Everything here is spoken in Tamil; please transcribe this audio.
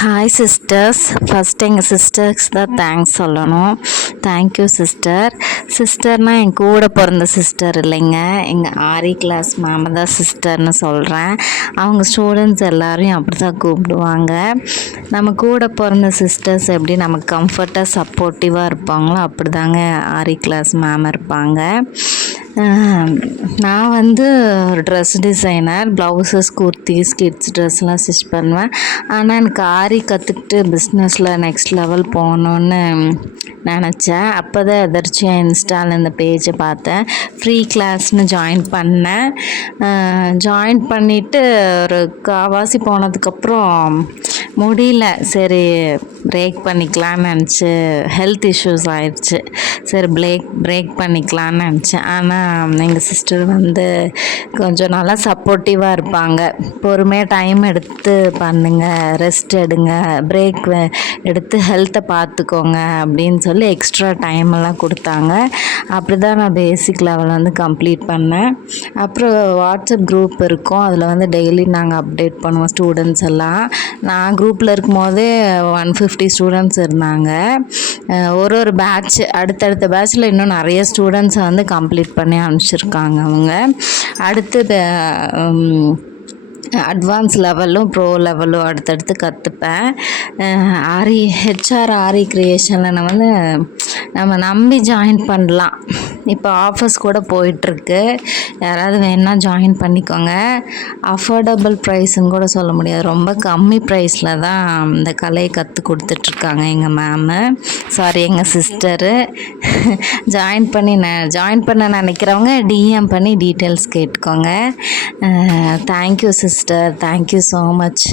Hi sisters. ஃபஸ்ட் எங்கள் சிஸ்டர்ஸ் தான் தேங்க்ஸ் சொல்லணும். Thank you sister. சிஸ்டர்னால் என் கூட பிறந்த சிஸ்டர் இல்லைங்க, எங்கள் ஆரி கிளாஸ் மேம் தான் சிஸ்டர்னு சொல்கிறேன். அவங்க ஸ்டூடெண்ட்ஸ் எல்லோரையும் அப்படி தான் கூப்பிடுவாங்க. நம்ம கூட பிறந்த சிஸ்டர்ஸ் எப்படி நமக்கு கம்ஃபர்ட்டாக சப்போர்ட்டிவாக இருப்பாங்களோ அப்படி தாங்க ஆரி கிளாஸ் மேம் இருப்பாங்க. நான் வந்து ஒரு dress designer, blouses, kurtis, kids ட்ரெஸ்லாம் ஸ்டிச் பண்ணுவேன். ஆனால் எனக்கு ஆரி கற்றுக்கிட்டு பிஸ்னஸில் நெக்ஸ்ட் லெவல் போகணுன்னு நினச்சேன். அப்போ தான் எதர்ச்சியாக இன்ஸ்டாவில் இந்த பேஜை பார்த்தேன். ஃப்ரீ கிளாஸ்னு ஜாயின் பண்ணேன். ஜாயின் பண்ணிவிட்டு ஒரு காவாசி போனதுக்கப்புறம் முடியல, சரி பிரேக் பண்ணிக்கலான்னு நினச்சி ஹெல்த் இஷ்யூஸ் ஆயிடுச்சு. சரி பிரேக் பண்ணிக்கலான்னு நினச்சேன். ஆனால் எங்கள் சிஸ்டர் வந்து கொஞ்சம் நல்லா சப்போர்ட்டிவாக இருப்பாங்க. பொறுமையாக டைம் எடுத்து பண்ணுங்கள், ரெஸ்ட் எடுங்க, பிரேக் எடுத்து ஹெல்த்தை பார்த்துக்கோங்க அப்படின்னு சொல்லி எக்ஸ்ட்ரா டைமெல்லாம் கொடுத்தாங்க. அப்படி தான் நான் பேசிக் லெவல் வந்து கம்ப்ளீட் பண்ணேன். அப்புறம் வாட்ஸ்அப் குரூப் இருக்கும், அதில் வந்து டெய்லி நாங்கள் அப்டேட் பண்ணுவோம் ஸ்டூடெண்ட்ஸ் எல்லாம். நான் குரூப்பில் இருக்கும்போதே 150 ஸ்டூடெண்ட்ஸ் இருந்தாங்க. ஒரு பேட்ச், அடுத்தடுத்த பேட்சில் இன்னும் நிறைய ஸ்டூடெண்ட்ஸை வந்து கம்ப்ளீட் பண்ணி அனுப்பிச்சிருக்காங்க அவங்க. அடுத்தது அட்வான்ஸ் லெவலும் ப்ரோ லெவலும் அடுத்தடுத்து கற்றுப்பேன். ஆரி க்ரியேஷனில் நான் வந்து நம்ம நம்பி ஜாயின் பண்ணலாம். இப்போ ஆஃபர்ஸ் கூட போயிட்டுருக்கு, யாராவது வேணால் ஜாயின் பண்ணிக்கோங்க. அஃபோர்டபுள் ப்ரைஸுன்னு கூட சொல்ல முடியாது, ரொம்ப கம்மி ப்ரைஸில் தான் இந்த கலையை கற்றுக் கொடுத்துட்ருக்காங்க எங்கள் மேமு, சாரி எங்கள் சிஸ்டரு. ஜாயின் பண்ண நினைக்கிறவங்க டிஎம் பண்ணி டீட்டெயில்ஸ் கேட்டுக்கோங்க. Thank you sister, thank you so much.